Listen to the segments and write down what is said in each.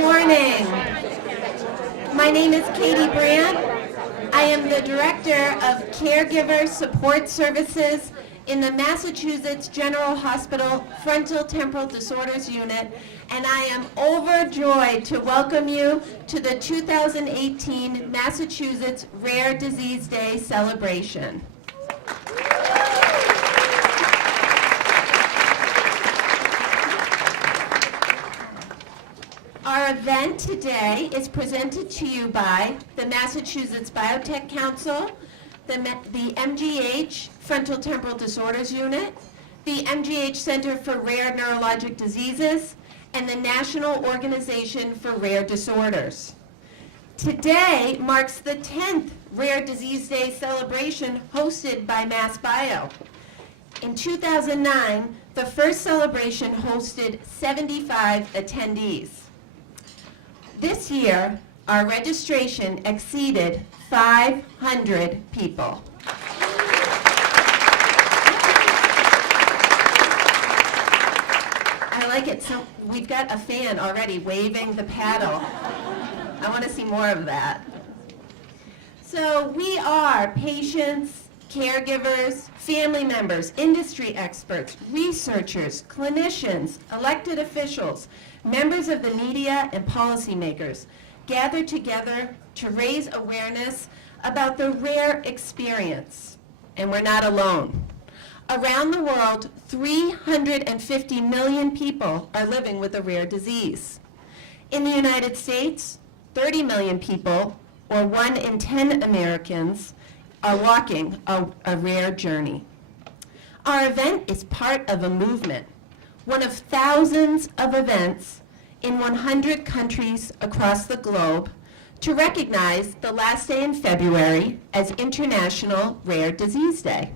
morning. My name is Katie Brandt. I am the Director of Caregiver Support Services in the Massachusetts General Hospital Frontal Temporal Disorders Unit, and I am overjoyed to welcome you to the 2018 Massachusetts Rare Disease Day celebration. Our event today is presented to you by the Massachusetts Biotech Council, the MGH Frontal Temporal Disorders Unit, the MGH Center for Rare Neurologic Diseases, and the National Organization for Rare Disorders. Today marks the 10th Rare Disease Day celebration hosted by MassBio. In 2009, the first celebration hosted 75 attendees. This year, our registration exceeded 500 people. I like it. So we've got a fan already waving the paddle. I want to see more of that. So we are patients, caregivers, family members, industry experts, researchers, clinicians, elected officials, members of the media, and policymakers gathered together to raise awareness about the rare experience. And we're not alone. Around the world, 350 million people are living with a rare disease. In the United States, 30 million people, or 1 in 10 Americans, are walking a rare journey. Our event is part of a movement, one of thousands of events in 100 countries across the globe to recognize the last day in February as International Rare Disease Day.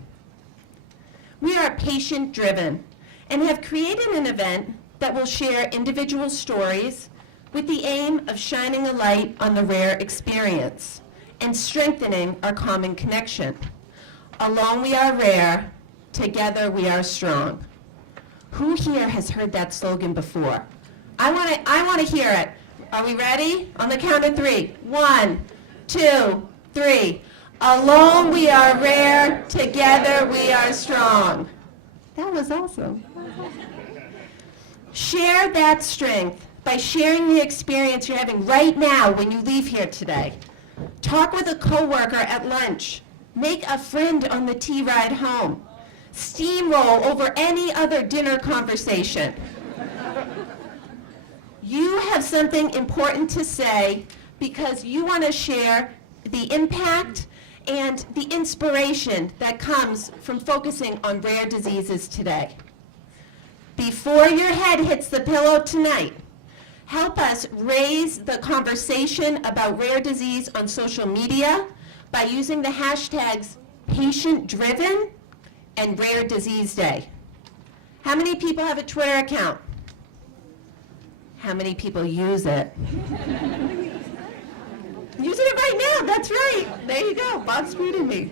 We are patient-driven and have created an event that will share individual stories with the aim of shining a light on the rare experience and strengthening our common connection. Alone we are rare, together we are strong. Who here has heard that slogan before? I want to hear it. Are we ready? On the count of 3. 1, 2, 3. Alone we are rare, together we are strong. That was awesome. Share that strength by sharing the experience you're having right now when you leave here today. Talk with a coworker at lunch. Make a friend on the tea ride home. Steamroll over any other dinner conversation. You have something important to say because you want to share the impact and the inspiration that comes from focusing on rare diseases today. Before your head hits the pillow tonight, help us raise the conversation about rare disease on social media by using the hashtags patient-driven and Rare Disease Day. How many people have a Twitter account? How many people use it? Using it right now, that's right. There you go, Bob's tweeting me.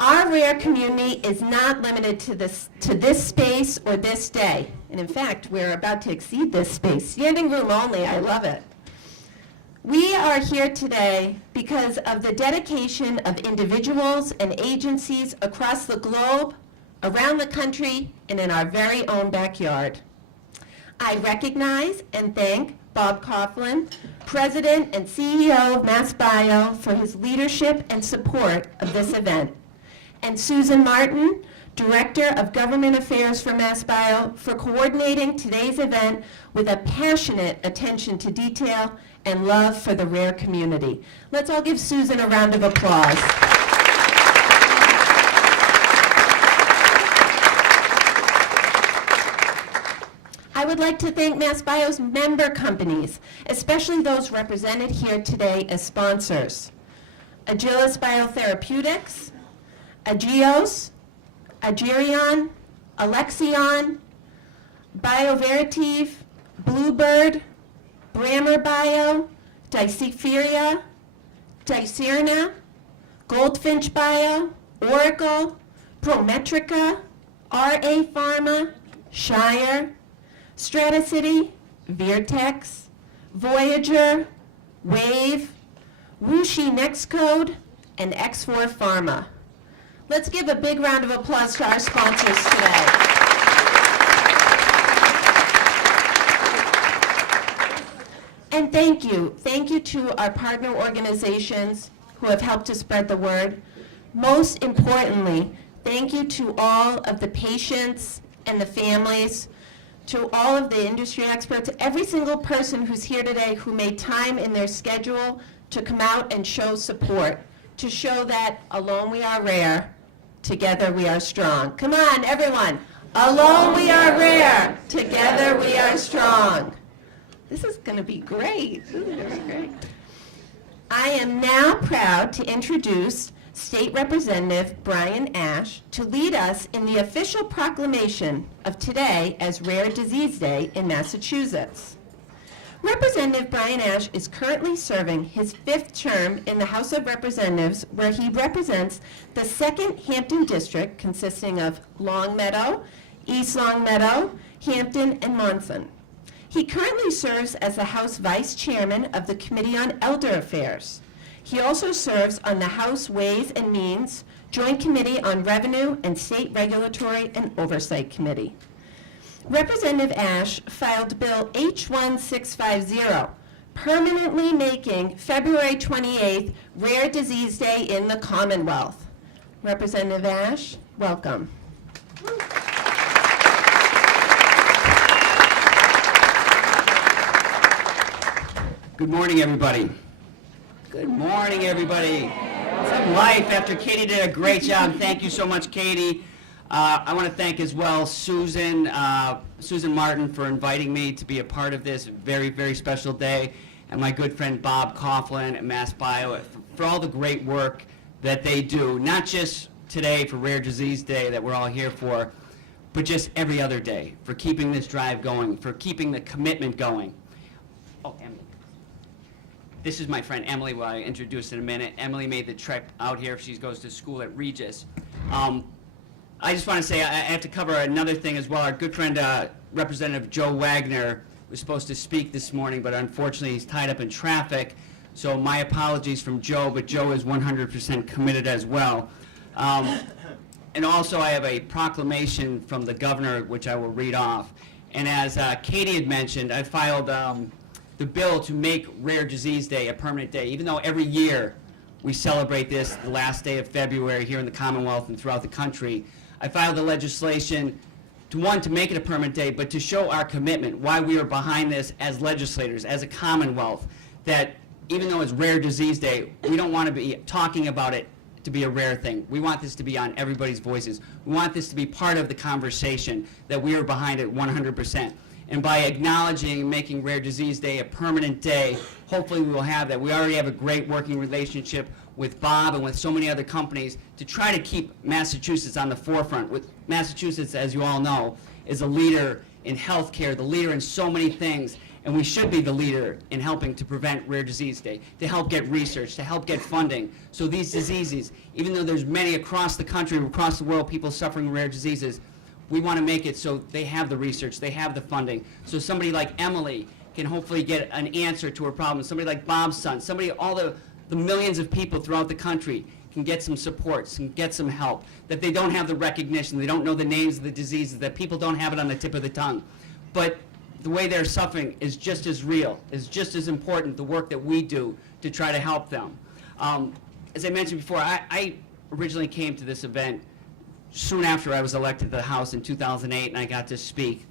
Our rare community is not limited to this space or this day. And in fact, we're about to exceed this space. Standing room only, I love it. We are here today because of the dedication of individuals and agencies across the globe, around the country, and in our very own backyard. I recognize and thank Bob Coughlin, President and CEO of MassBio, for his leadership and support of this event, and Susan Martin, Director of Government Affairs for MassBio, for coordinating today's event with a passionate attention to detail and love for the rare community. Let's all give Susan a round of applause. I would like to thank MassBio's member companies, especially those represented here today as sponsors. Agilis Biotherapeutics, Agios, Agerion, Alexion, BioVeritiv, Bluebird, Brammer Bio, Dicephiria, Dicerna, Goldfinch Bio, Oracle, Prometrica, RA Pharma, Shire, Straticity, Vertex, Voyager, Wave, Wuxi Nextcode, and X4 Pharma. Let's give a big round of applause to our sponsors today. And thank you. Thank you to our partner organizations who have helped to spread the word. Most importantly, thank you to all of the patients and the families, to all of the industry experts, every single person who's here today who made time in their schedule to come out and show support, to show that alone we are rare, together we are strong. Come on, everyone. Alone we are rare, together we are strong. This is going to be great. This is going to be great. I am now proud to introduce State Representative Brian Ash to lead us in the official proclamation of today as Rare Disease Day in Massachusetts. Representative Brian Ash is currently serving his 5th term in the House of Representatives, where he represents the 2nd Hampton District, consisting of Longmeadow, East Longmeadow, Hampton, and Monson. He currently serves as the House Vice Chairman of the Committee on Elder Affairs. He also serves on the House Ways and Means Joint Committee on Revenue and State Regulatory and Oversight Committee. Representative Ash filed Bill H1650, permanently making February 28th Rare Disease Day in the Commonwealth. Representative Ash, welcome. Good morning, everybody. Good morning, everybody. Some life after Katie did a great job. Thank you so much, Katie. I want to thank as well Susan Martin for inviting me to be a part of this very, very special day, and my good friend Bob Coughlin at MassBio for all the great work that they do, not just today for Rare Disease Day that we're all here for, but just every other day, for keeping this drive going, for keeping the commitment going. Oh, Emily. This is my friend Emily, who I'll introduce in a minute. Emily made the trip out here. She goes to school at Regis. I just want to say I have to cover another thing as well. Our good friend Representative Joe Wagner was supposed to speak this morning, but unfortunately he's tied up in traffic. So my apologies from Joe, but Joe is 100% committed as well. And also I have a proclamation from the governor, which I will read off. And as Katie had mentioned, I filed the bill to make Rare Disease Day a permanent day, even though every year we celebrate this the last day of February here in the Commonwealth and throughout the country. I filed the legislation to make it a permanent day, but to show our commitment, why we are behind this as legislators, as a Commonwealth, that even though it's Rare Disease Day, we don't want to be talking about it to be a rare thing. We want this to be on everybody's voices. We want this to be part of the conversation, that we are behind it 100%. And by acknowledging and making Rare Disease Day a permanent day, hopefully we will have that. We already have a great working relationship with Bob and with so many other companies to try to keep Massachusetts on the forefront. Massachusetts, as you all know, is a leader in healthcare, the leader in so many things, and we should be the leader in helping to prevent Rare Disease Day, to help get research, to help get funding. So these diseases, even though there's many across the country, across the world, people suffering rare diseases, we want to make it so they have the research, they have the funding. So somebody like Emily can hopefully get an answer to her problem. Somebody like Bob's son, all the millions of people throughout the country can get some support, can get some help, that they don't have the recognition, they don't know the names of the diseases, that people don't have it on the tip of the tongue. But the way they're suffering is just as real, is just as important, the work that we do to try to help them. As I mentioned before, I originally came to this event soon after I was elected to the House in 2008, and I got to speak.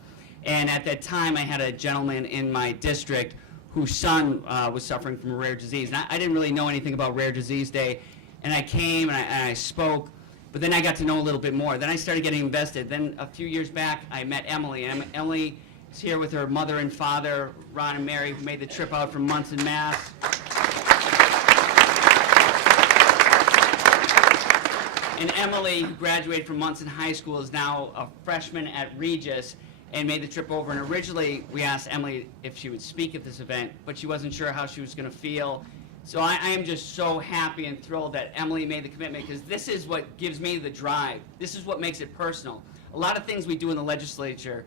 And at that time, I had a gentleman in my district whose son was suffering from a rare disease. And I didn't really know anything about Rare Disease Day, and I came and I spoke, but then I got to know a little bit more. Then I started getting invested. Then a few years back, I met Emily. And Emily is here with her mother and father, Ron and Mary, who made the trip out from Monson, Mass. And Emily, who graduated from Monson High School, is now a freshman at Regis and made the trip over. And originally, we asked Emily if she would speak at this event, but she wasn't sure how she was going to feel. So I am just so happy and thrilled that Emily made the commitment, because this is what gives me the drive. This is what makes it personal. A lot of things we do in the legislature,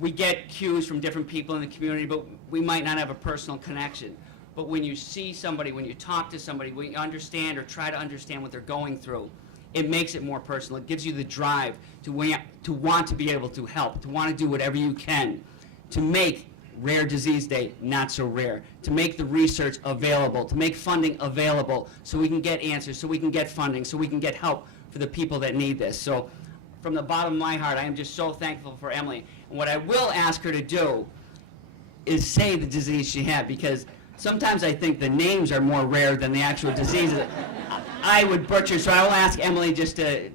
we get cues from different people in the community, but we might not have a personal connection. But when you see somebody, when you talk to somebody, when you understand or try to understand what they're going through, it makes it more personal. It gives you the drive to want to be able to help, to want to do whatever you can to make Rare Disease Day not so rare, to make the research available, to make funding available so we can get answers, so we can get funding, so we can get help for the people that need this. So from the bottom of my heart, I am just so thankful for Emily. And what I will ask her to do is say the disease she had, because sometimes I think the names are more rare than the actual diseases. I would butcher, so I will ask Emily just to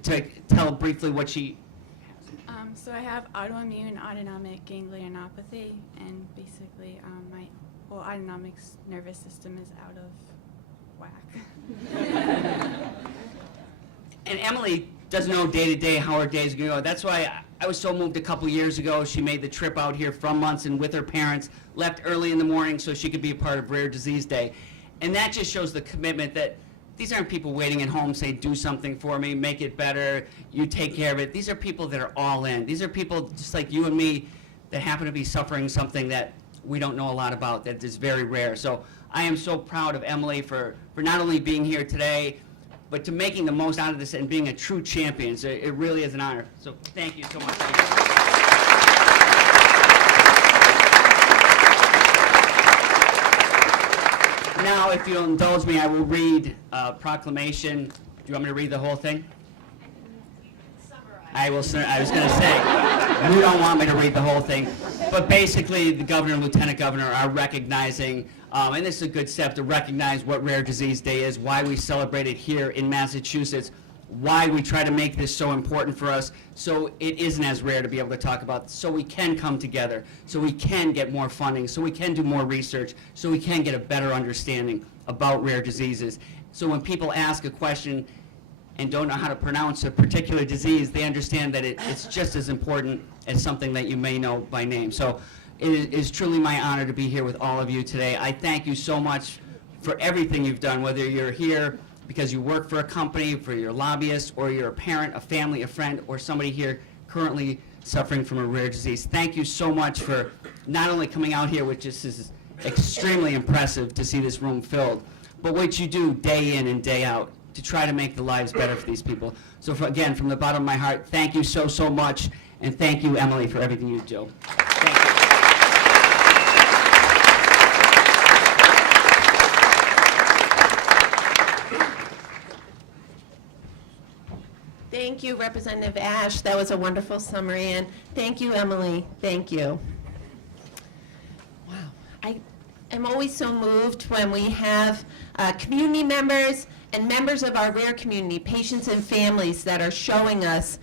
tell briefly what she has. So I have autoimmune autonomic ganglionopathy, and basically my whole autonomic nervous system is out of whack. And Emily doesn't know day to day how her days are going to go. That's why I was so moved a couple years ago. She made the trip out here from Munson with her parents, left early in the morning so she could be a part of Rare Disease Day. And that just shows the commitment that these aren't people waiting at home saying, do something for me, make it better, you take care of it. These are people that are all in. These are people just like you and me that happen to be suffering something that we don't know a lot about, that is very rare. So I am so proud of Emily for not only being here today, but to making the most out of this and being a true champion. So it really is an honor. So thank you so much. Now, if you'll indulge me, I will read a proclamation. Do you want me to read the whole thing? I was going to say, you don't want me to read the whole thing. But basically, the governor and lieutenant governor are recognizing, and this is a good step to recognize what Rare Disease Day is, why we celebrate it here in Massachusetts, why we try to make this so important for us, so it isn't as rare to be able to talk about, so we can come together, so we can get more funding, so we can do more research, so we can get a better understanding about rare diseases. So when people ask a question and don't know how to pronounce a particular disease, they understand that it's just as important as something that you may know by name. So it is truly my honor to be here with all of you today. I thank you so much for everything you've done, whether you're here because you work for a company, for your lobbyist, or you're a parent, a family, a friend, or somebody here currently suffering from a rare disease. Thank you so much for not only coming out here, which is extremely impressive to see this room filled, but what you do day in and day out to try to make the lives better for these people. So again, from the bottom of my heart, thank you so, so much, and thank you, Emily, for everything you do. Thank you. Thank you, Representative Ash. That was a wonderful summary, and thank you, Emily. Thank you. Wow. I am always so moved when we have community members and members of our rare community, patients and families that are showing us,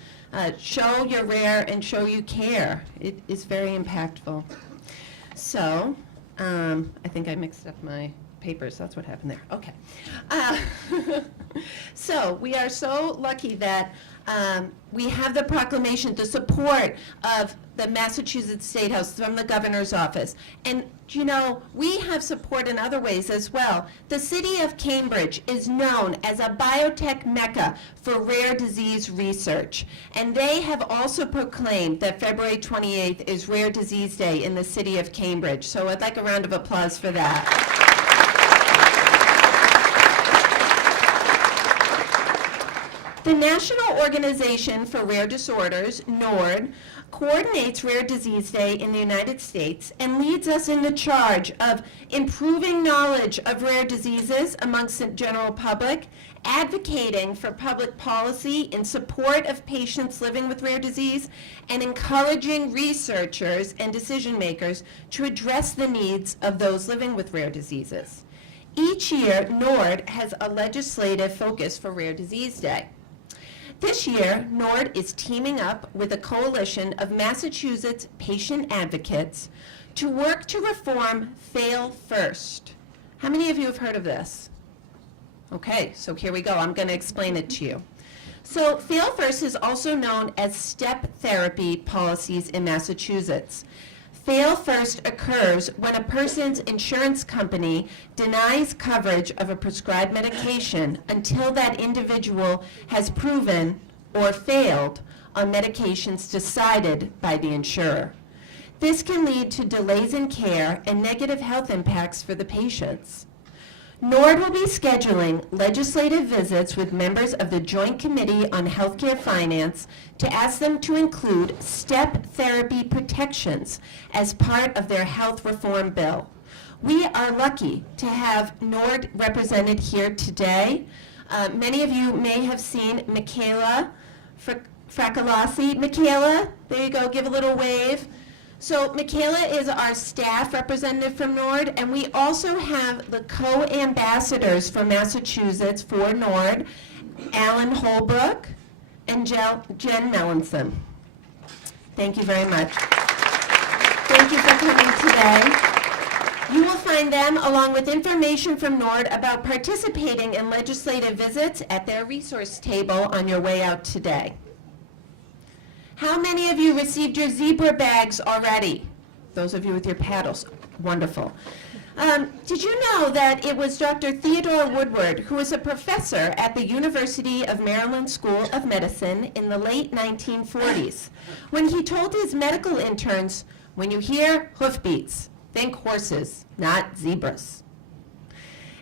show you're rare and show you care. It is very impactful. So, I think I mixed up my papers. That's what happened there. Okay. So we are so lucky that we have the proclamation, the support of the Massachusetts State House from the governor's office. And, you know, we have support in other ways as well. The city of Cambridge is known as a biotech mecca for rare disease research. And they have also proclaimed that February 28th is Rare Disease Day in the city of Cambridge. So I'd like a round of applause for that. The National Organization for Rare Disorders, NORD, coordinates Rare Disease Day in the United States and leads us in the charge of improving knowledge of rare diseases amongst the general public, advocating for public policy in support of patients living with rare disease, and encouraging researchers and decision makers to address the needs of those living with rare diseases. Each year, NORD has a legislative focus for Rare Disease Day. This year, NORD is teaming up with a coalition of Massachusetts patient advocates to work to reform Fail First. How many of you have heard of this? Okay, so here we go. I'm going to explain it to you. So Fail First is also known as step therapy policies in Massachusetts. Fail First occurs when a person's insurance company denies coverage of a prescribed medication until that individual has proven or failed on medications decided by the insurer. This can lead to delays in care and negative health impacts for the patients. NORD will be scheduling legislative visits with members of the Joint Committee on Healthcare Finance to ask them to include step therapy protections as part of their health reform bill. We are lucky to have NORD represented here today. Many of you may have seen Michaela Fracalasi. Michaela, there you go, give a little wave. So Michaela is our staff representative from NORD, and we also have the co-ambassadors from Massachusetts for NORD, Alan Holbrook and Jen Melanson. Thank you very much. Thank you for coming today. You will find them along with information from NORD about participating in legislative visits at their resource table on your way out today. How many of you received your zebra bags already? Those of you with your paddles, wonderful. Did you know that it was Dr. Theodore Woodward, who was a professor at the University of Maryland School of Medicine in the late 1940s, when he told his medical interns, when you hear hoofbeats, think horses, not zebras.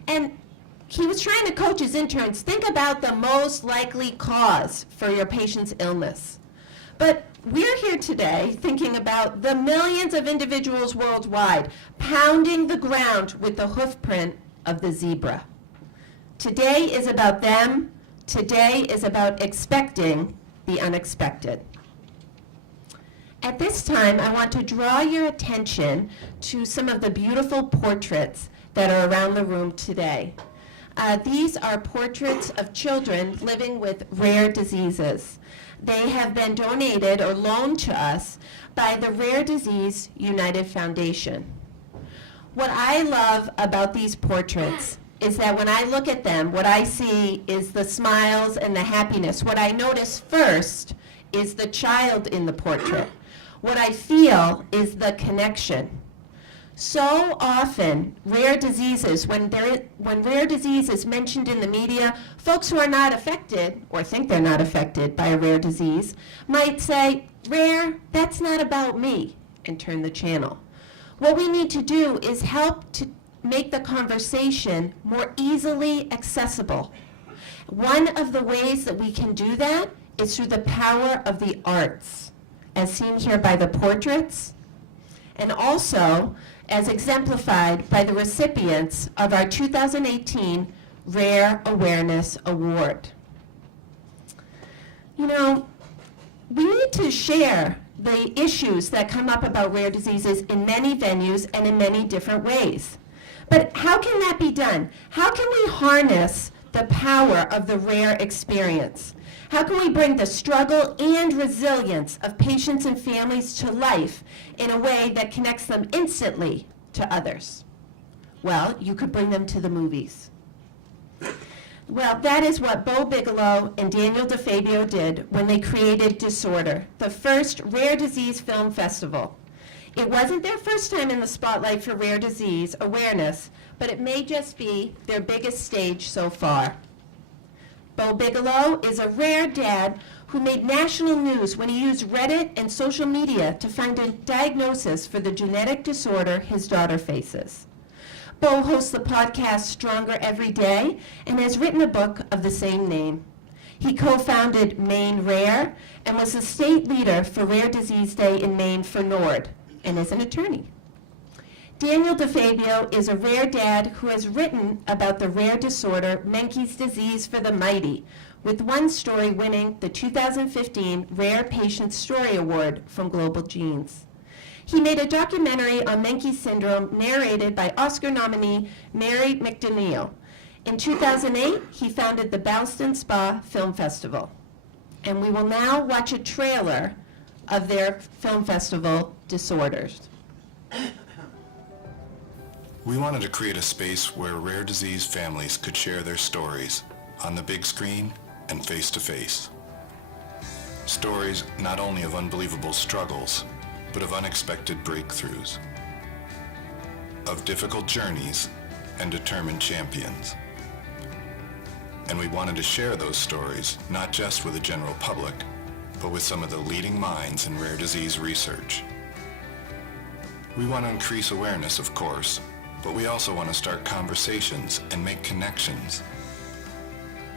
And he was trying to coach his interns, think about the most likely cause for your patient's illness. But we're here today thinking about the millions of individuals worldwide pounding the ground with the hoof print of the zebra. Today is about them. Today is about expecting the unexpected. At this time, I want to draw your attention to some of the beautiful portraits that are around the room today. These are portraits of children living with rare diseases. They have been donated or loaned to us by the Rare Disease United Foundation. What I love about these portraits is that when I look at them, what I see is the smiles and the happiness. What I notice first is the child in the portrait. What I feel is the connection. So often, rare diseases, when rare disease is mentioned in the media, folks who are not affected, or think they're not affected by a rare disease, might say, rare, that's not about me, and turn the channel. What we need to do is help to make the conversation more easily accessible. One of the ways that we can do that is through the power of the arts, as seen here by the portraits, and also as exemplified by the recipients of our 2018 Rare Awareness Award. You know, we need to share the issues that come up about rare diseases in many venues and in many different ways. But how can that be done? How can we harness the power of the rare experience? How can we bring the struggle and resilience of patients and families to life in a way that connects them instantly to others? Well, you could bring them to the movies. Well, that is what Bo Bigelow and Daniel DeFabio did when they created Disorder, the first rare disease film festival. It wasn't their first time in the spotlight for rare disease awareness, but it may just be their biggest stage so far. Bo Bigelow is a rare dad who made national news when he used Reddit and social media to find a diagnosis for the genetic disorder his daughter faces. Bo hosts the podcast Stronger Every Day and has written a book of the same name. He co-founded Maine Rare and was the state leader for Rare Disease Day in Maine for NORD and is an attorney. Daniel DeFabio is a rare dad who has written about the rare disorder Menkes disease for the mighty, with one story winning the 2015 Rare Patient Story Award from Global Genes. He made a documentary on Menkes syndrome narrated by Oscar nominee Mary McDaniel. In 2008, he founded the Ballston Spa Film Festival. And we will now watch a trailer of their film festival, Disorders. We wanted to create a space where rare disease families could share their stories on the big screen and face-to-face. Stories not only of unbelievable struggles, but of unexpected breakthroughs, of difficult journeys and determined champions. And we wanted to share those stories not just with the general public, but with some of the leading minds in rare disease research. We want to increase awareness, of course, but we also want to start conversations and make connections.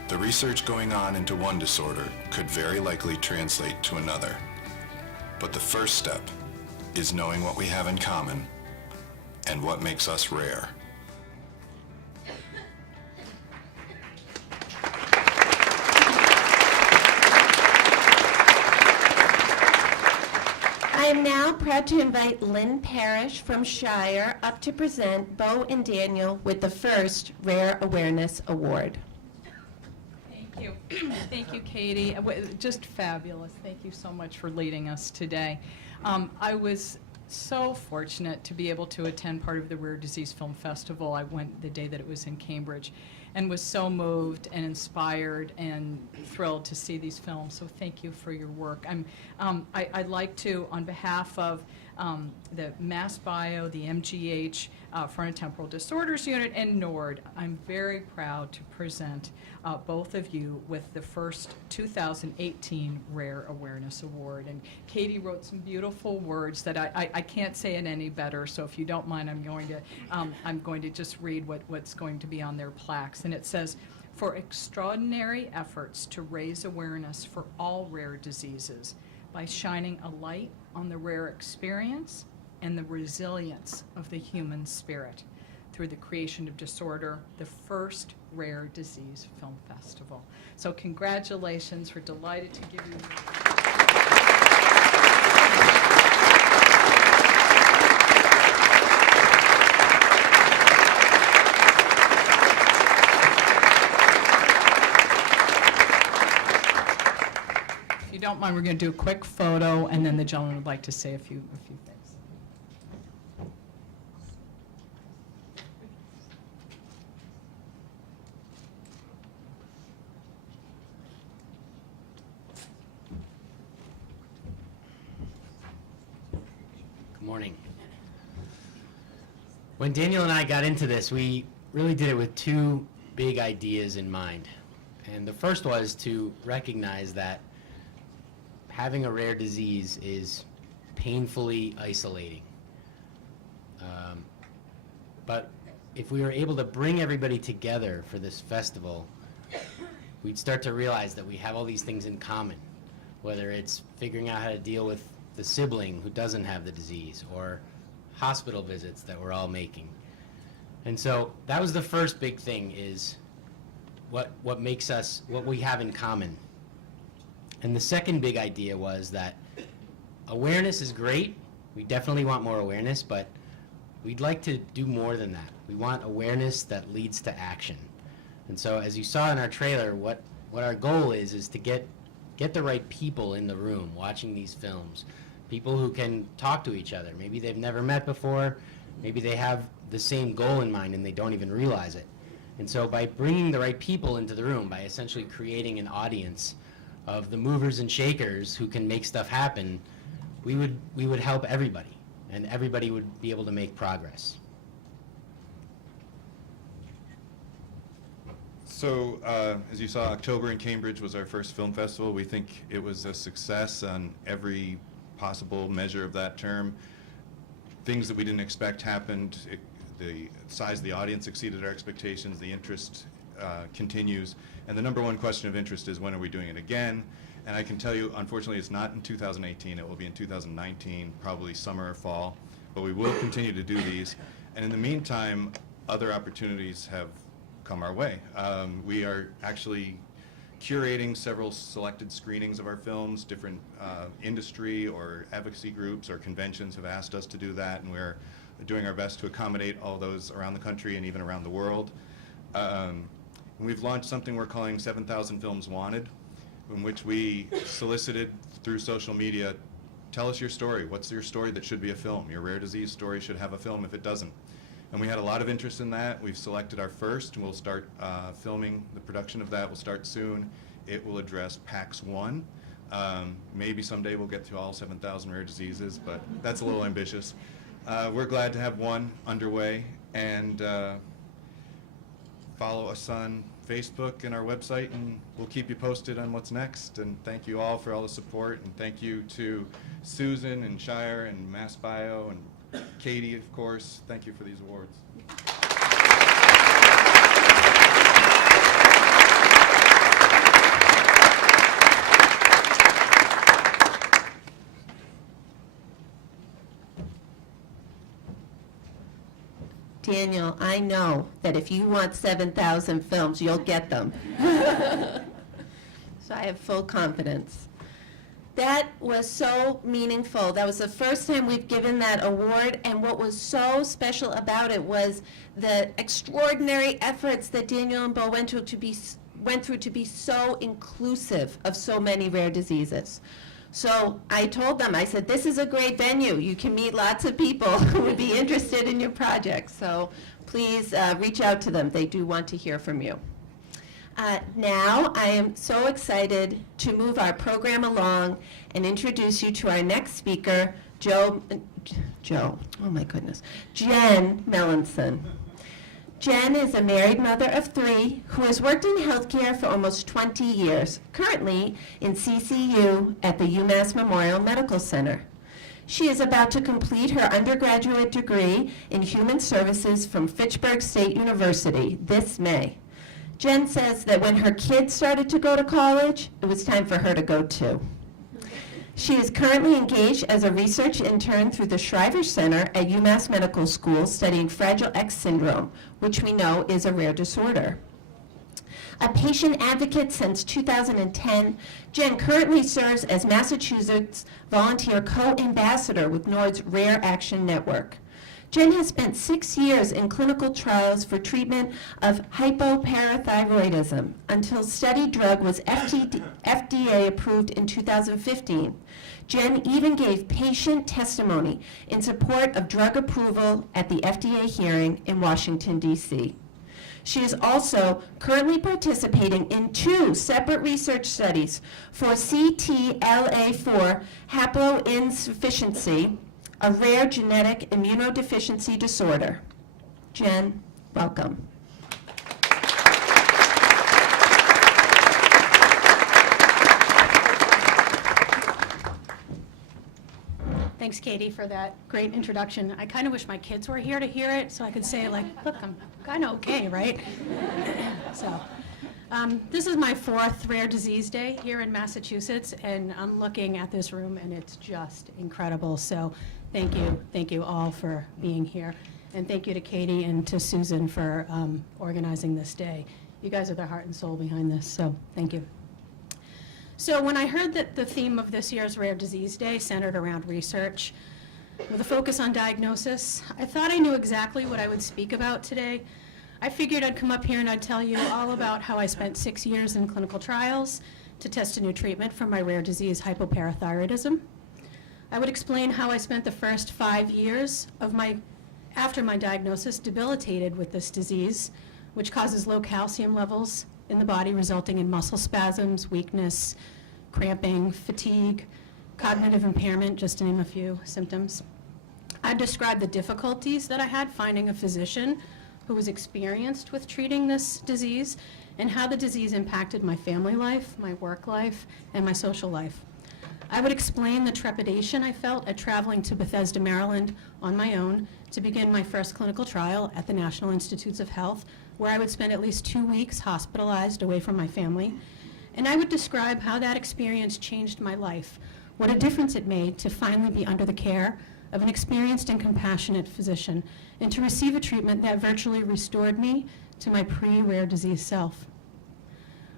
The research going on into one disorder could very likely translate to another. But the first step is knowing what we have in common and what makes us rare. I am now proud to invite Lynn Parrish from Shire up to present Bo and Daniel with the first Rare Awareness Award. Thank you. Thank you, Katie. Just fabulous. Thank you so much for leading us today. I was so fortunate to be able to attend part of the Rare Disease Film Festival. I went the day that it was in Cambridge and was so moved and inspired and thrilled to see these films. So thank you for your work. I'd like to, on behalf of the MassBio, the MGH, Frontotemporal Disorders Unit, and NORD, I'm very proud to present both of you with the first 2018 Rare Awareness Award. And Katie wrote some beautiful words that I can't say it any better, so if you don't mind, I'm going to just read what's going to be on their plaques. And it says, "For extraordinary efforts to raise awareness for all rare diseases by shining a light on the rare experience and the resilience of the human spirit through the creation of Disorder, the first Rare Disease Film Festival." So congratulations. We're delighted to give you. If you don't mind, we're going to do a quick photo, and then the gentleman would like to say a few things. Good morning. When Daniel and I got into this, we really did it with two big ideas in mind. And the first was to recognize that having a rare disease is painfully isolating. But if we were able to bring everybody together for this festival, we'd start to realize that we have all these things in common, whether it's figuring out how to deal with the sibling who doesn't have the disease, or hospital visits that we're all making. And so that was the first big thing, is what makes us, what we have in common. And the second big idea was that awareness is great. We definitely want more awareness, but we'd like to do more than that. We want awareness that leads to action. And so as you saw in our trailer, what our goal is to get the right people in the room watching these films. People who can talk to each other. Maybe they've never met before. Maybe they have the same goal in mind and they don't even realize it. And so by bringing the right people into the room, by essentially creating an audience of the movers and shakers who can make stuff happen, we would help everybody, and everybody would be able to make progress. So, as you saw, October in Cambridge was our first film festival. We think it was a success on every possible measure of that term. Things that we didn't expect happened. The size of the audience exceeded our expectations. The interest continues. And the number one question of interest is, when are we doing it again? And I can tell you, unfortunately, it's not in 2018. It will be in 2019, probably summer or fall. But we will continue to do these. And in the meantime, other opportunities have come our way. We are actually curating several selected screenings of our films. Different industry or advocacy groups or conventions have asked us to do that, and we're doing our best to accommodate all those around the country and even around the world. We've launched something we're calling 7,000 Films Wanted, in which we solicited through social media, tell us your story. What's your story that should be a film? Your rare disease story should have a film if it doesn't. And we had a lot of interest in that. We've selected our first, and we'll start filming. The production of that will start soon. It will address PAX1. Maybe someday we'll get to all 7,000 rare diseases, but that's a little ambitious. We're glad to have one underway, and follow us on Facebook and our website, and we'll keep you posted on what's next. And thank you all for all the support, and thank you to Susan and Shire and MassBio and Katie, of course, thank you for these awards. Daniel, I know that if you want 7,000 films, you'll get them. So I have full confidence. That was so meaningful. That was the first time we've given that award, and what was so special about it was the extraordinary efforts that Daniel and Bo went through to be so inclusive of so many rare diseases. So I told them, I said, this is a great venue. You can meet lots of people who would be interested in your project. So please reach out to them. They do want to hear from you. Now, I am so excited to move our program along and introduce you to our next speaker, Jen Melanson. Jen is a married mother of 3 who has worked in healthcare for almost 20 years, currently in CCU at the UMass Memorial Medical Center. She is about to complete her undergraduate degree in Human Services from Fitchburg State University this May. Jen says that when her kids started to go to college, it was time for her to go too. She is currently engaged as a research intern through the Shriver Center at UMass Medical School studying Fragile X syndrome, which we know is a rare disorder. A patient advocate since 2010, Jen currently serves as Massachusetts volunteer co-ambassador with NORD's Rare Action Network. Jen has spent 6 years in clinical trials for treatment of hypoparathyroidism until study drug was FDA approved in 2015. Jen even gave patient testimony in support of drug approval at the FDA hearing in Washington, D.C. She is also currently participating in 2 separate research studies for CTLA4 haploinsufficiency, a rare genetic immunodeficiency disorder. Jen, welcome. Thanks, Katie, for that great introduction. I kind of wish my kids were here to hear it so I could say, like, look, I'm kind of okay, right? So, this is my 4th Rare Disease Day here in Massachusetts, and I'm looking at this room, and it's just incredible. So, thank you all for being here. And thank you to Katie and to Susan for organizing this day. You guys are the heart and soul behind this, so thank you. So when I heard that the theme of this year's Rare Disease Day centered around research with a focus on diagnosis, I thought I knew exactly what I would speak about today. I figured I'd come up here and I'd tell you all about how I spent 6 years in clinical trials to test a new treatment for my rare disease hypoparathyroidism. I would explain how I spent the first 5 years after my diagnosis debilitated with this disease, which causes low calcium levels in the body, resulting in muscle spasms, weakness, cramping, fatigue, cognitive impairment, just to name a few symptoms. I described the difficulties that I had finding a physician who was experienced with treating this disease and how the disease impacted my family life, my work life, and my social life. I would explain the trepidation I felt at traveling to Bethesda, Maryland on my own to begin my first clinical trial at the National Institutes of Health, where I would spend at least 2 weeks hospitalized away from my family. And I would describe how that experience changed my life, what a difference it made to finally be under the care of an experienced and compassionate physician, and to receive a treatment that virtually restored me to my pre-rare disease self.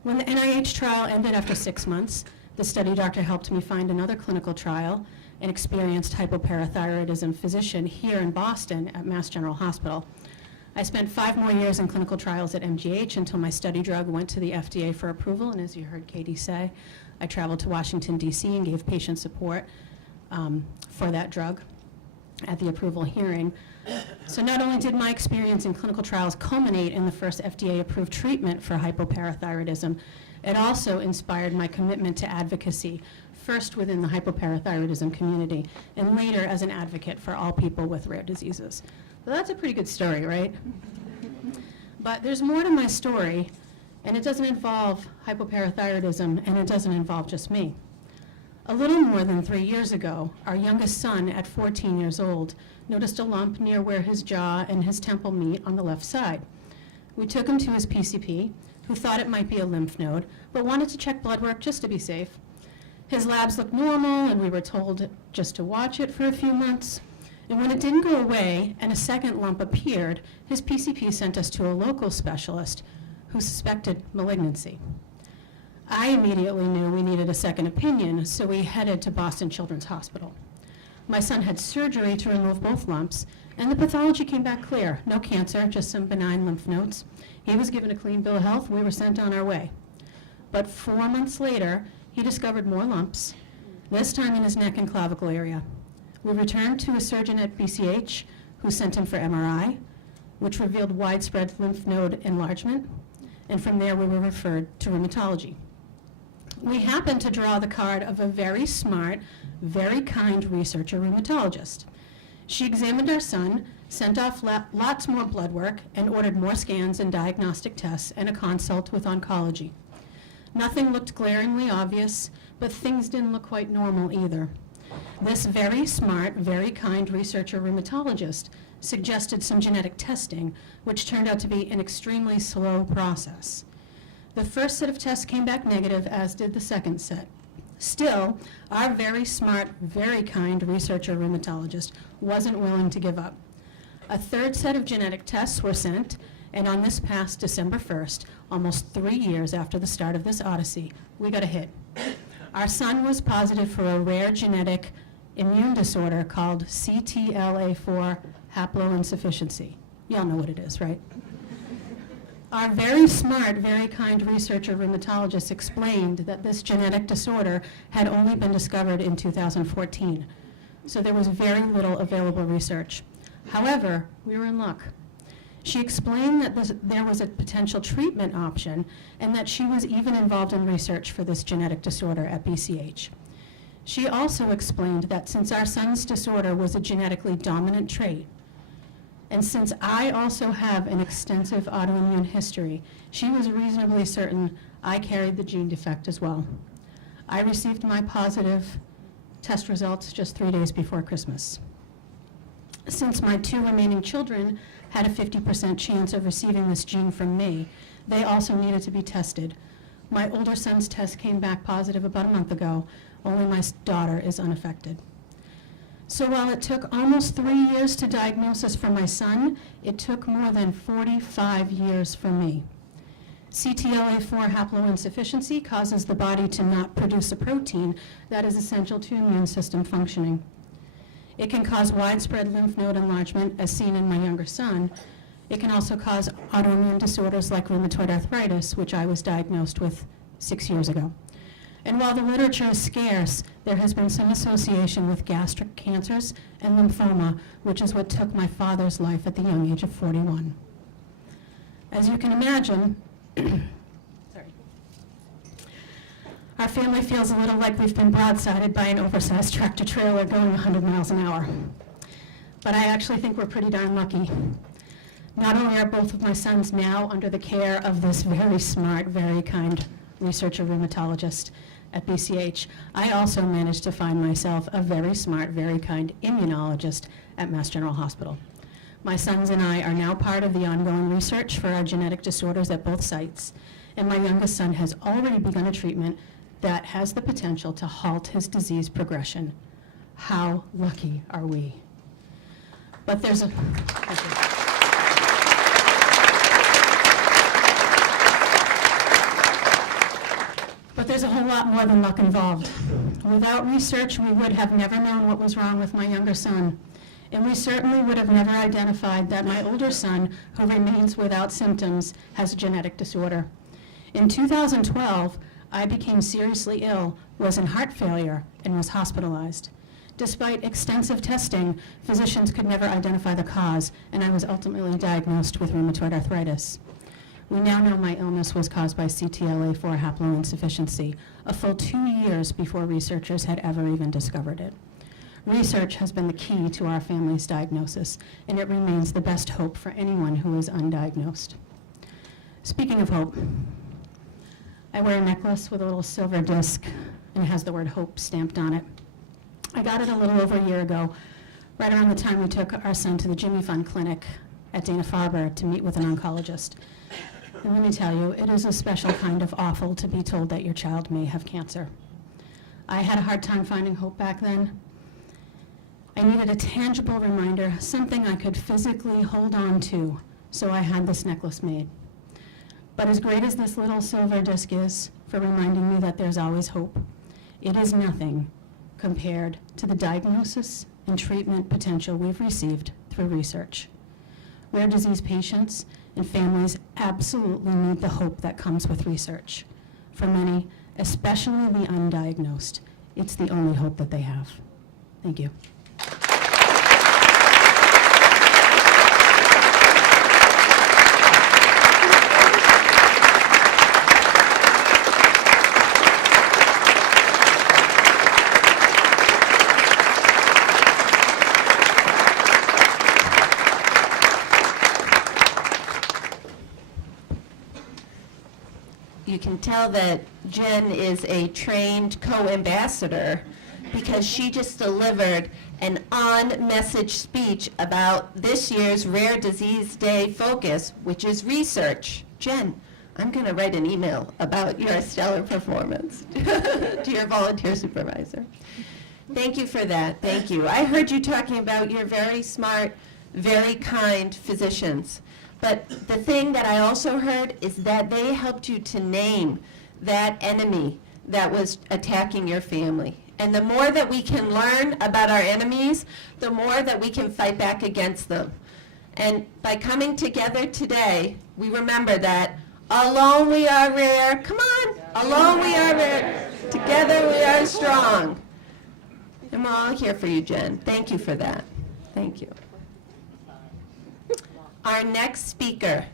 When the NIH trial ended after 6 months, the study doctor helped me find another clinical trial, an experienced hypoparathyroidism physician here in Boston at Mass General Hospital. I spent 5 more years in clinical trials at MGH until my study drug went to the FDA for approval, and as you heard Katie say, I traveled to Washington, D.C. and gave patient support for that drug at the approval hearing. So not only did my experience in clinical trials culminate in the first FDA-approved treatment for hypoparathyroidism, it also inspired my commitment to advocacy, first within the hypoparathyroidism community, and later as an advocate for all people with rare diseases. So that's a pretty good story, right? But there's more to my story, and it doesn't involve hypoparathyroidism, and it doesn't involve just me. A little more than 3 years ago, our youngest son, at 14 years old, noticed a lump near where his jaw and his temple meet on the left side. We took him to his PCP, who thought it might be a lymph node, but wanted to check blood work just to be safe. His labs looked normal, and we were told just to watch it for a few months. And when it didn't go away and a second lump appeared, his PCP sent us to a local specialist who suspected malignancy. I immediately knew we needed a second opinion, so we headed to Boston Children's Hospital. My son had surgery to remove both lumps, and the pathology came back clear. No cancer, just some benign lymph nodes. He was given a clean bill of health. We were sent on our way. But 4 months later, he discovered more lumps, this time in his neck and clavicle area. We returned to a surgeon at BCH, who sent him for MRI, which revealed widespread lymph node enlargement, and from there we were referred to rheumatology. We happened to draw the card of a very smart, very kind researcher rheumatologist. She examined our son, sent off lots more blood work, and ordered more scans and diagnostic tests and a consult with oncology. Nothing looked glaringly obvious, but things didn't look quite normal either. This very smart, very kind researcher rheumatologist suggested some genetic testing, which turned out to be an extremely slow process. The first set of tests came back negative, as did the second set. Still, our very smart, very kind researcher rheumatologist wasn't willing to give up. A third set of genetic tests were sent, and on this past December 1st, almost 3 years after the start of this odyssey, we got a hit. Our son was positive for a rare genetic immune disorder called CTLA4 haploinsufficiency. Y'all know what it is, right? Our very smart, very kind researcher rheumatologist explained that this genetic disorder had only been discovered in 2014, so there was very little available research. However, we were in luck. She explained that there was a potential treatment option and that she was even involved in research for this genetic disorder at BCH. She also explained that since our son's disorder was a genetically dominant trait, and since I also have an extensive autoimmune history, she was reasonably certain I carried the gene defect as well. I received my positive test results just 3 days before Christmas. Since my 2 remaining children had a 50% chance of receiving this gene from me, they also needed to be tested. My older son's test came back positive about a month ago. Only my daughter is unaffected. So while it took almost 3 years to diagnosis for my son, it took more than 45 years for me. CTLA4 haploinsufficiency causes the body to not produce a protein that is essential to immune system functioning. It can cause widespread lymph node enlargement, as seen in my younger son. It can also cause autoimmune disorders like rheumatoid arthritis, which I was diagnosed with 6 years ago. And while the literature is scarce, there has been some association with gastric cancers and lymphoma, which is what took my father's life at the young age of 41. As you can imagine, sorry, our family feels a little like we've been broadsided by an oversized tractor trailer going 100 miles an hour. But I actually think we're pretty darn lucky. Not only are both of my sons now under the care of this very smart, very kind researcher rheumatologist at BCH, I also managed to find myself a very smart, very kind immunologist at Mass General Hospital. My sons and I are now part of the ongoing research for our genetic disorders at both sites, and my youngest son has already begun a treatment that has the potential to halt his disease progression. How lucky are we? But there's a... But there's a whole lot more than luck involved. Without research, we would have never known what was wrong with my younger son. And we certainly would have never identified that my older son, who remains without symptoms, has a genetic disorder. In 2012, I became seriously ill, was in heart failure, and was hospitalized. Despite extensive testing, physicians could never identify the cause, and I was ultimately diagnosed with rheumatoid arthritis. We now know my illness was caused by CTLA4 haploinsufficiency, a full 2 years before researchers had ever even discovered it. Research has been the key to our family's diagnosis, and it remains the best hope for anyone who is undiagnosed. Speaking of hope, I wear a necklace with a little silver disc, and it has the word hope stamped on it. I got it a little over a year ago, right around the time we took our son to the Jimmy Fund Clinic at Dana-Farber to meet with an oncologist. And let me tell you, it is a special kind of awful to be told that your child may have cancer. I had a hard time finding hope back then. I needed a tangible reminder, something I could physically hold on to, so I had this necklace made. But as great as this little silver disc is for reminding me that there's always hope, it is nothing compared to the diagnosis and treatment potential we've received through research. Rare disease patients and families absolutely need the hope that comes with research. For many, especially the undiagnosed, it's the only hope that they have. Thank you. You can tell that Jen is a trained co-ambassador because she just delivered an on-message speech about this year's Rare Disease Day focus, which is research. Jen, I'm going to write an email about your stellar performance to your volunteer supervisor. Thank you for that. Thank you. I heard you talking about your very smart, very kind physicians. But the thing that I also heard is that they helped you to name that enemy that was attacking your family. And the more that we can learn about our enemies, the more that we can fight back against them. And by coming together today, we remember that alone we are rare. Come on, alone we are rare. Together we are strong. And we're all here for you, Jen. Thank you for that. Thank you. Our next speaker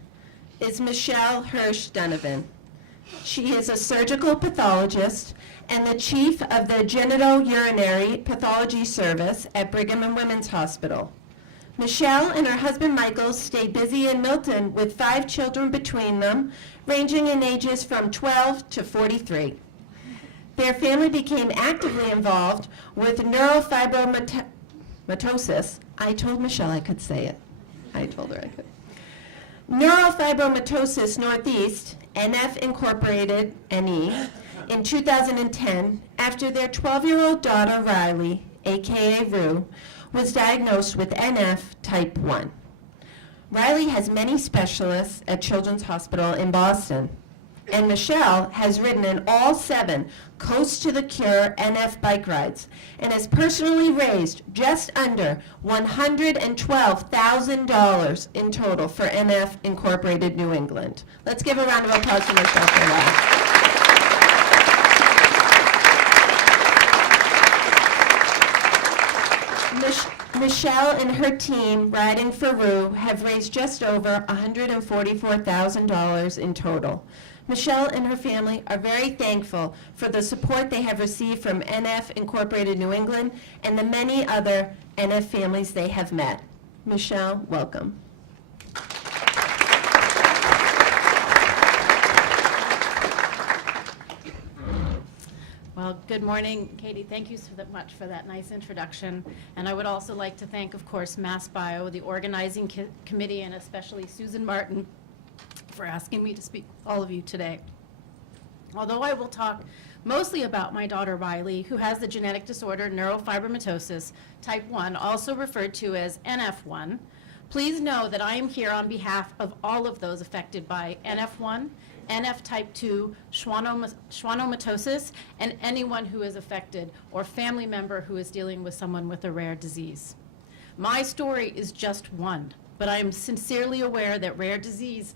is Michelle Hirsch Donovan. She is a surgical pathologist and the chief of the genitourinary pathology service at Brigham and Women's Hospital. Michelle and her husband Michael stay busy in Milton with 5 children between them, ranging in ages from 12 to 43. Their family became actively involved with neurofibromatosis. I told Michelle I could say it. I told her I could. Neurofibromatosis Northeast, NF Incorporated, NE, in 2010 after their 12-year-old daughter Riley, aka Rue, was diagnosed with NF type 1. Riley has many specialists at Children's Hospital in Boston, and Michelle has ridden in all 7 Coast to the Cure NF bike rides and has personally raised just under $112,000 in total for NF Incorporated New England. Let's give a round of applause to Michelle for that. Michelle and her team, Riding for Rue, have raised just over $144,000 in total. Michelle and her family are very thankful for the support they have received from NF Incorporated New England and the many other NF families they have met. Michelle, welcome. Well, good morning, Katie. Thank you so much for that nice introduction. And I would also like to thank, of course, MassBio, the organizing committee, and especially Susan Martin for asking me to speak with all of you today. Although I will talk mostly about my daughter Riley, who has the genetic disorder neurofibromatosis type 1, also referred to as NF1, please know that I am here on behalf of all of those affected by NF1, NF type 2, schwannomatosis, and anyone who is affected or family member who is dealing with someone with a rare disease. My story is just one, but I am sincerely aware that rare disease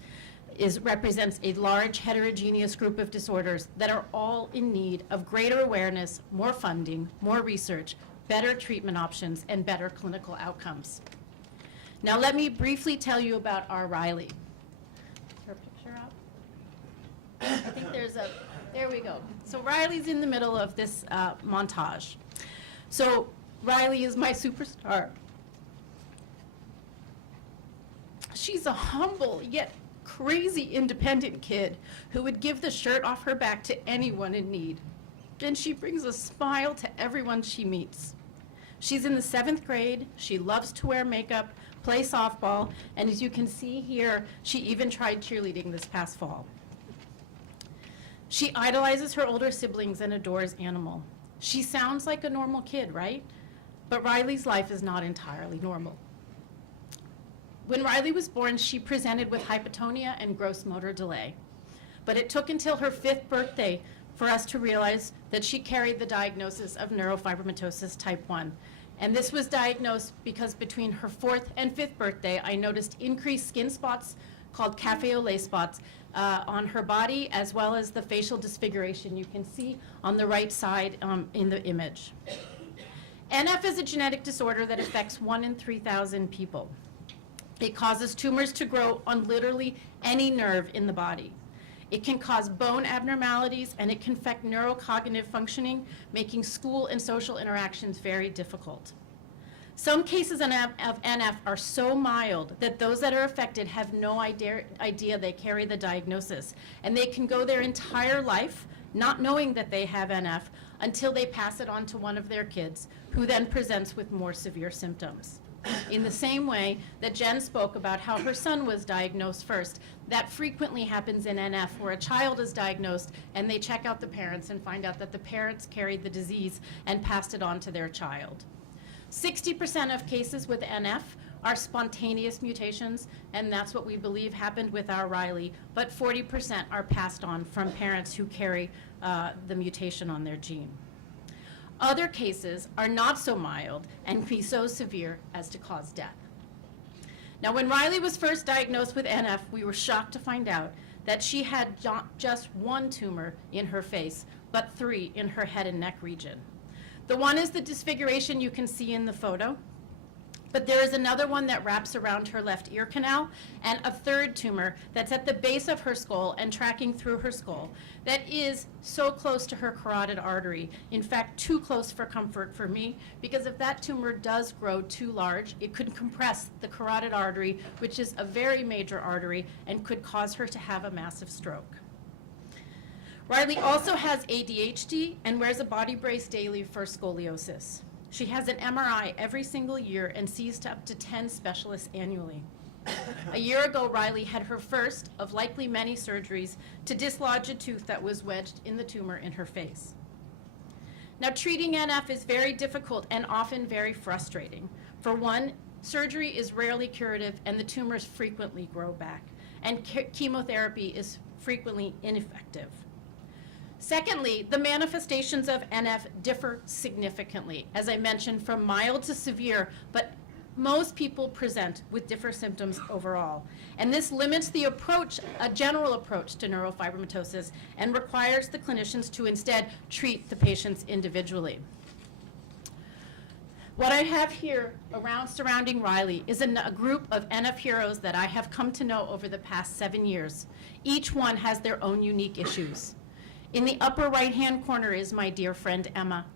represents a large heterogeneous group of disorders that are all in need of greater awareness, more funding, more research, better treatment options, and better clinical outcomes. Now let me briefly tell you about our Riley. Her picture up? I think there we go. So Riley's in the middle of this montage. So Riley is my superstar. She's a humble yet crazy independent kid who would give the shirt off her back to anyone in need. and she brings a smile to everyone she meets. She's in the 7th grade, she loves to wear makeup, play softball, and as you can see here, she even tried cheerleading this past fall. She idolizes her older siblings and adores Animal. She sounds like a normal kid, right? But Riley's life is not entirely normal. When Riley was born, she presented with hypotonia and gross motor delay. But it took until her 5th birthday for us to realize that she carried the diagnosis of neurofibromatosis type 1. And this was diagnosed because between her 4th and 5th birthday, I noticed increased skin spots called cafe au lait spots on her body, as well as the facial disfiguration you can see on the right side in the image. NF is a genetic disorder that affects 1 in 3,000 people. It causes tumors to grow on literally any nerve in the body. It can cause bone abnormalities, and it can affect neurocognitive functioning, making school and social interactions very difficult. Some cases of NF are so mild that those that are affected have no idea they carry the diagnosis, and they can go their entire life not knowing that they have NF until they pass it on to one of their kids, who then presents with more severe symptoms. In the same way that Jen spoke about how her son was diagnosed first, that frequently happens in NF, where a child is diagnosed and they check out the parents and find out that the parents carried the disease and passed it on to their child. 60% of cases with NF are spontaneous mutations, and that's what we believe happened with our Riley, but 40% are passed on from parents who carry the mutation on their gene. Other cases are not so mild and can be so severe as to cause death. Now, when Riley was first diagnosed with NF, we were shocked to find out that she had just 1 tumor in her face, but 3 in her head and neck region. The one is the disfiguration you can see in the photo, but there is another one that wraps around her left ear canal, and a 3rd tumor that's at the base of her skull and tracking through her skull that is so close to her carotid artery. In fact, too close for comfort for me, because if that tumor does grow too large, it could compress the carotid artery, which is a very major artery, and could cause her to have a massive stroke. Riley also has ADHD and wears a body brace daily for scoliosis. She has an MRI every single year and sees to up to 10 specialists annually. A year ago, Riley had her first of likely many surgeries to dislodge a tooth that was wedged in the tumor in her face. Now, treating NF is very difficult and often very frustrating. For one, surgery is rarely curative and the tumors frequently grow back, and chemotherapy is frequently ineffective. Secondly, the manifestations of NF differ significantly, as I mentioned, from mild to severe, but most people present with different symptoms overall. And this limits the approach, a general approach to neurofibromatosis, and requires the clinicians to instead treat the patients individually. What I have here surrounding Riley is a group of NF heroes that I have come to know over the past 7 years. Each one has their own unique issues. In the upper right-hand corner is my dear friend Emma.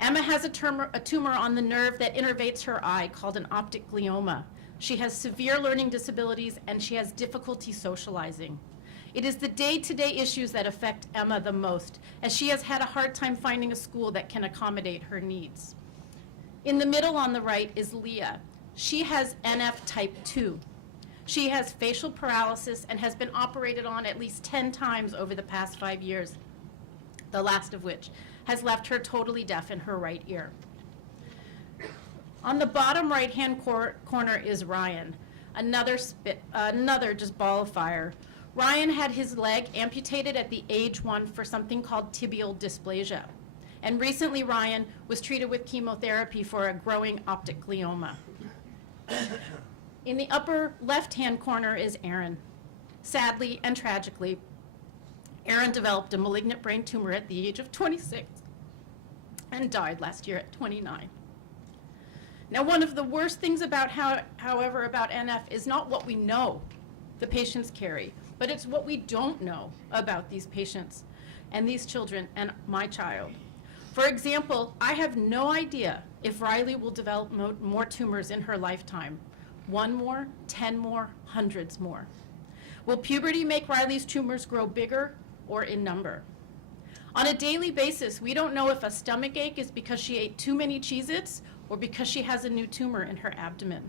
Emma has a tumor on the nerve that innervates her eye called an optic glioma. She has severe learning disabilities and she has difficulty socializing. It is the day-to-day issues that affect Emma the most, as she has had a hard time finding a school that can accommodate her needs. In the middle on the right is Leah. She has NF type 2. She has facial paralysis and has been operated on at least 10 times over the past 5 years, the last of which has left her totally deaf in her right ear. On the bottom right-hand corner is Ryan, another just ball of fire. Ryan had his leg amputated at the age 1 for something called tibial dysplasia. And recently Ryan was treated with chemotherapy for a growing optic glioma. In the upper left-hand corner is Aaron. Sadly and tragically, Aaron developed a malignant brain tumor at the age of 26 and died last year at 29. Now, one of the worst things about however, about NF is not what we know the patients carry, but it's what we don't know about these patients and these children and my child. For example, I have no idea if Riley will develop more tumors in her lifetime. 1 more, 10 more, hundreds more. Will puberty make Riley's tumors grow bigger or in number? On a daily basis, we don't know if a stomach ache is because she ate too many Cheez-Its or because she has a new tumor in her abdomen.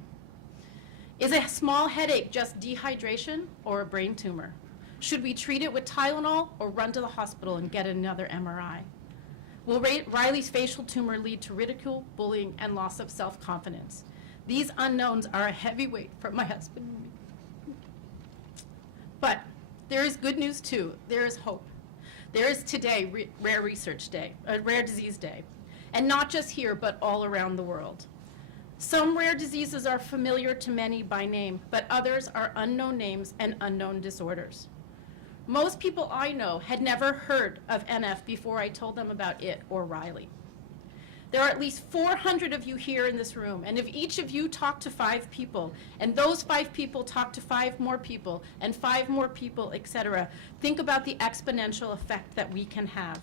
Is a small headache just dehydration or a brain tumor? Should we treat it with Tylenol or run to the hospital and get another MRI? Will Riley's facial tumor lead to ridicule, bullying, and loss of self-confidence? These unknowns are a heavy weight for my husband and me. But there is good news too. There is hope. There is today Rare Research Day, Rare Disease Day, and not just here, but all around the world. Some rare diseases are familiar to many by name, but others are unknown names and unknown disorders. Most people I know had never heard of NF before I told them about it or Riley. There are at least 400 of you here in this room, and if each of you talk to 5 people, and those 5 people talk to 5 more people, and 5 more people, etc., think about the exponential effect that we can have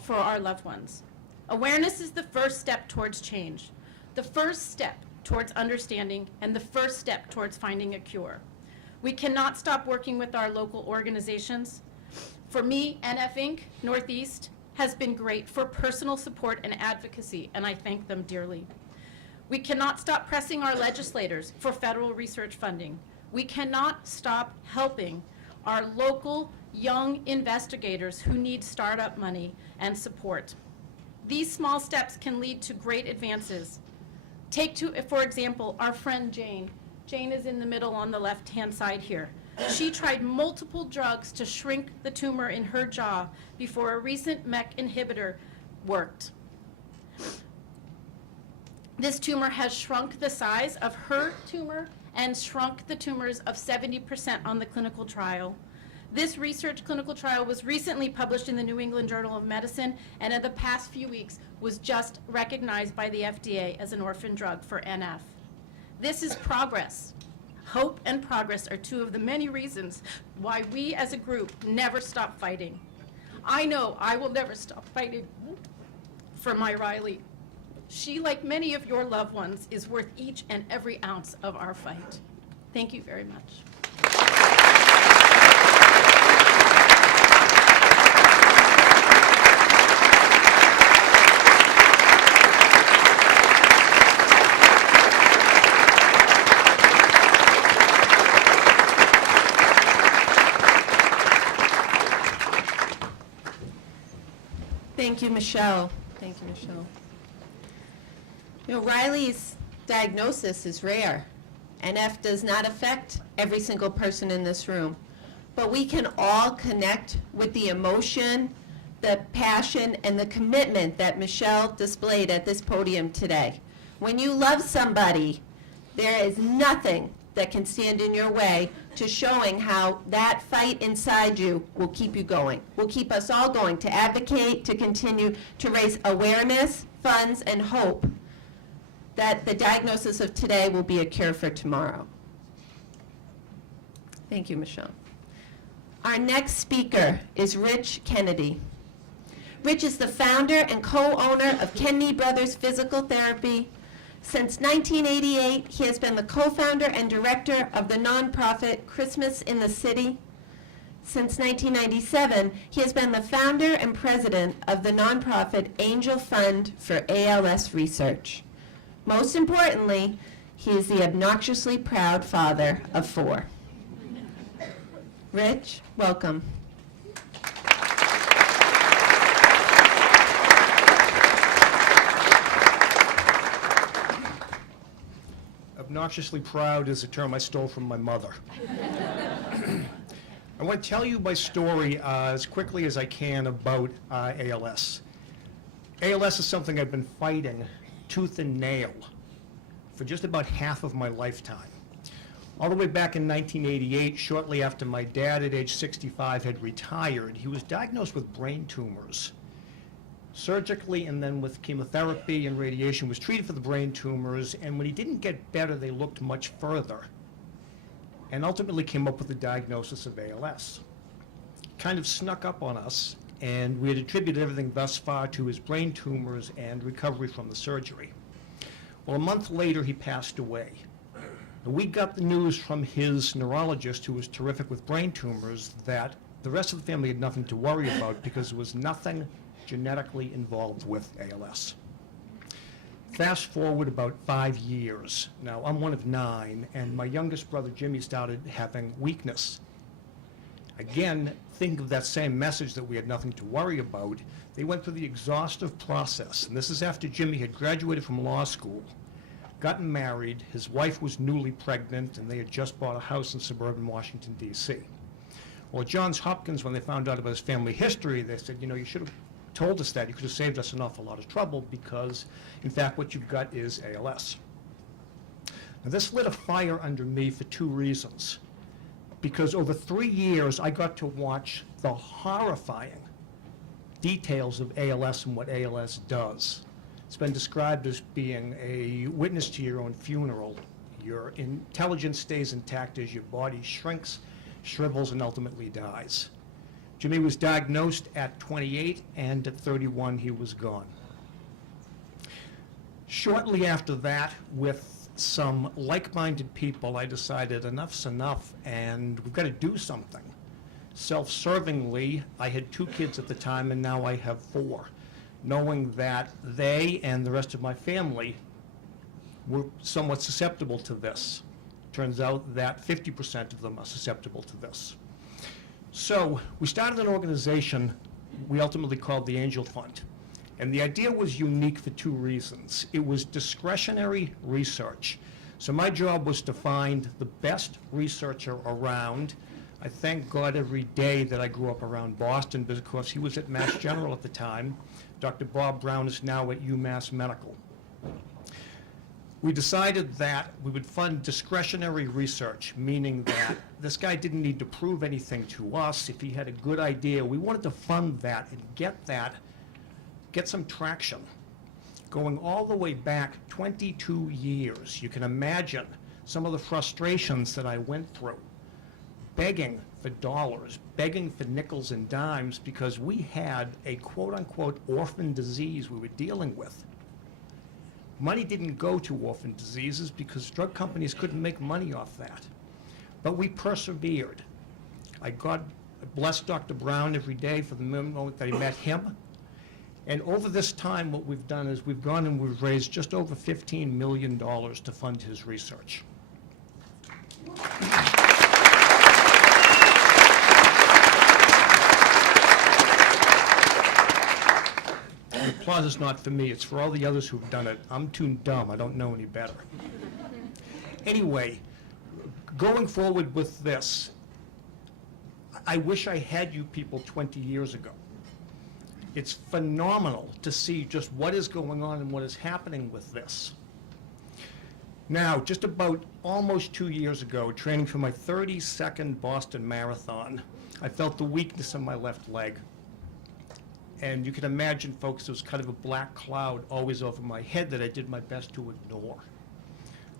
for our loved ones. Awareness is the first step towards change, the first step towards understanding, and the first step towards finding a cure. We cannot stop working with our local organizations. For me, NF Inc. Northeast has been great for personal support and advocacy, and I thank them dearly. We cannot stop pressing our legislators for federal research funding. We cannot stop helping our local young investigators who need startup money and support. These small steps can lead to great advances. Take, for example, our friend Jane. Jane is in the middle on the left-hand side here. She tried multiple drugs to shrink the tumor in her jaw before a recent MEK inhibitor worked. This tumor has shrunk the size of her tumor and shrunk the tumors of 70% on the clinical trial. This research clinical trial was recently published in the New England Journal of Medicine, and in the past few weeks was just recognized by the FDA as an orphan drug for NF. This is progress. Hope and progress are 2 of the many reasons why we as a group never stop fighting. I know I will never stop fighting for my Riley. She, like many of your loved ones, is worth each and every ounce of our fight. Thank you very much. Thank you, Michelle. Thank you, Michelle. You know, Riley's diagnosis is rare. NF does not affect every single person in this room, but we can all connect with the emotion, the passion, and the commitment that Michelle displayed at this podium today. When you love somebody, there is nothing that can stand in your way to showing how that fight inside you will keep you going, will keep us all going to advocate, to continue to raise awareness, funds, and hope that the diagnosis of today will be a cure for tomorrow. Thank you, Michelle. Our next speaker is Rich Kennedy. Rich is the founder and co-owner of Kennedy Brothers Physical Therapy. Since 1988, he has been the co-founder and director of the nonprofit Christmas in the City. Since 1997, he has been the founder and president of the nonprofit Angel Fund for ALS Research. Most importantly, he is the obnoxiously proud father of 4. Rich, welcome. Obnoxiously proud is a term I stole from my mother. I want to tell you my story as quickly as I can about ALS. ALS is something I've been fighting tooth and nail for just about half of my lifetime. All the way back in 1988, shortly after my dad at age 65 had retired, he was diagnosed with brain tumors. Surgically and then with chemotherapy and radiation was treated for the brain tumors, and when he didn't get better, they looked much further and ultimately came up with the diagnosis of ALS. Kind of snuck up on us, and we had attributed everything thus far to his brain tumors and recovery from the surgery. Well, a month later, he passed away. And we got the news from his neurologist, who was terrific with brain tumors, that The rest of the family had nothing to worry about because there was nothing genetically involved with ALS. Fast forward about 5 years. Now, I'm one of 9, and my youngest brother, Jimmy, started having weakness. Again, think of that same message that we had nothing to worry about. They went through the exhaustive process, and this is after Jimmy had graduated from law school, gotten married, his wife was newly pregnant, and they had just bought a house in suburban Washington, D.C. Well, at Johns Hopkins, when they found out about his family history, they said, you should have told us that. You could have saved us an awful lot of trouble because, in fact, what you've got is ALS. Now, this lit a fire under me for 2 reasons. Because over 3 years, I got to watch the horrifying details of ALS and what ALS does. It's been described as being a witness to your own funeral. Your intelligence stays intact as your body shrinks, shrivels, and ultimately dies. Jimmy was diagnosed at 28, and at 31, he was gone. Shortly after that, with some like-minded people, I decided enough's enough, and we've got to do something. Self-servingly, I had 2 kids at the time, and now I have 4, knowing that they and the rest of my family were somewhat susceptible to this. Turns out that 50% of them are susceptible to this. So we started an organization we ultimately called the Angel Fund. And the idea was unique for 2 reasons. It was discretionary research. So my job was to find the best researcher around. I thank God every day that I grew up around Boston because he was at Mass General at the time. Dr. Bob Brown is now at UMass Medical. We decided that we would fund discretionary research, meaning that this guy didn't need to prove anything to us. If he had a good idea, we wanted to fund that and get some traction. Going all the way back 22 years, you can imagine some of the frustrations that I went through, begging for dollars, begging for nickels and dimes, because we had a quote-unquote orphan disease we were dealing with. Money didn't go to orphan diseases because drug companies couldn't make money off that. But we persevered. I bless Dr. Brown every day for the moment that I met him. And over this time, what we've done is we've gone and we've raised just over $15 million to fund his research. The applause is not for me, it's for all the others who've done it. I'm too dumb, I don't know any better. Anyway, going forward with this, I wish I had you people 20 years ago. It's phenomenal to see just what is going on and what is happening with this. Now, just about almost 2 years ago, training for my 32nd Boston Marathon, I felt the weakness in my left leg. And you can imagine, folks, there was kind of a black cloud always over my head that I did my best to ignore.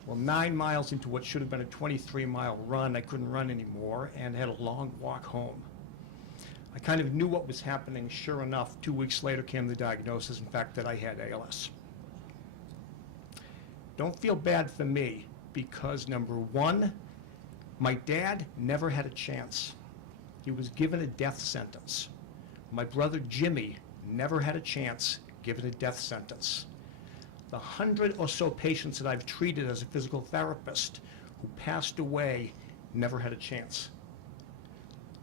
Well, 9 miles into what should have been a 23-mile run, I couldn't run anymore and had a long walk home. I kind of knew what was happening. Sure enough, 2 weeks later came the diagnosis, in fact, that I had ALS. Don't feel bad for me because, number one, my dad never had a chance. He was given a death sentence. My brother Jimmy never had a chance, given a death sentence. The 100 or so patients that I've treated as a physical therapist who passed away never had a chance.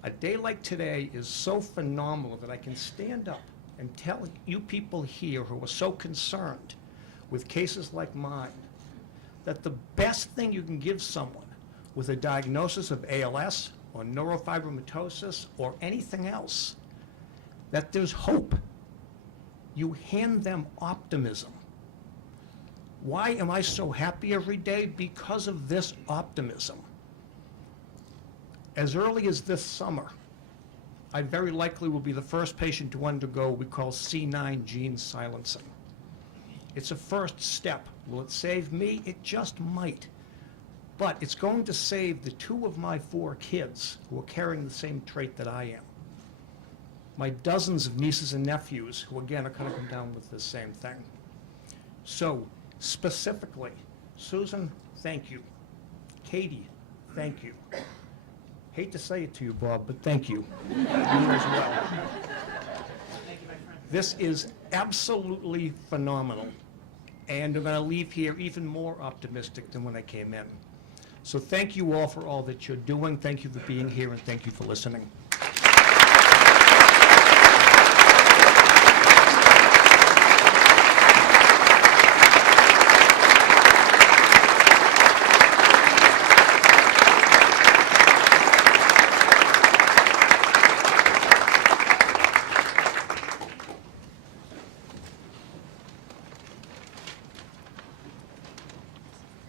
A day like today is so phenomenal that I can stand up and tell you people here who are so concerned with cases like mine that the best thing you can give someone with a diagnosis of ALS or neurofibromatosis or anything else, that there's hope. You hand them optimism. Why am I so happy every day? Because of this optimism. As early as this summer, I very likely will be the first patient to undergo what we call C9 gene silencing. It's a first step. Will it save me? It just might. But it's going to save the 2 of my 4 kids who are carrying the same trait that I am. My dozens of nieces and nephews who, again, are going to come down with the same thing. So, specifically, Susan, thank you. Katie, thank you. Hate to say it to you, Bob, but thank you. You as well. This is absolutely phenomenal, and I'm going to leave here even more optimistic than when I came in. So thank you all for all that you're doing. Thank you for being here, and thank you for listening.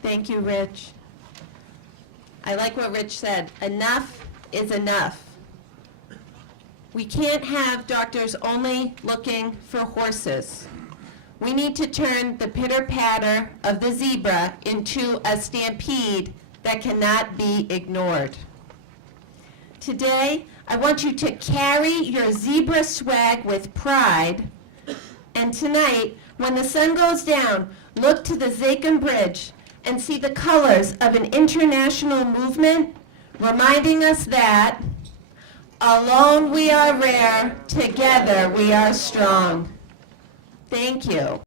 Thank you, Rich. I like what Rich said. Enough is enough. We can't have doctors only looking for horses. We need to turn the pitter-patter of the zebra into a stampede that cannot be ignored. Today, I want you to carry your zebra swag with pride. And tonight, when the sun goes down, look to the Zachem Bridge and see the colors of an international movement reminding us that alone we are rare, together we are strong. Thank you.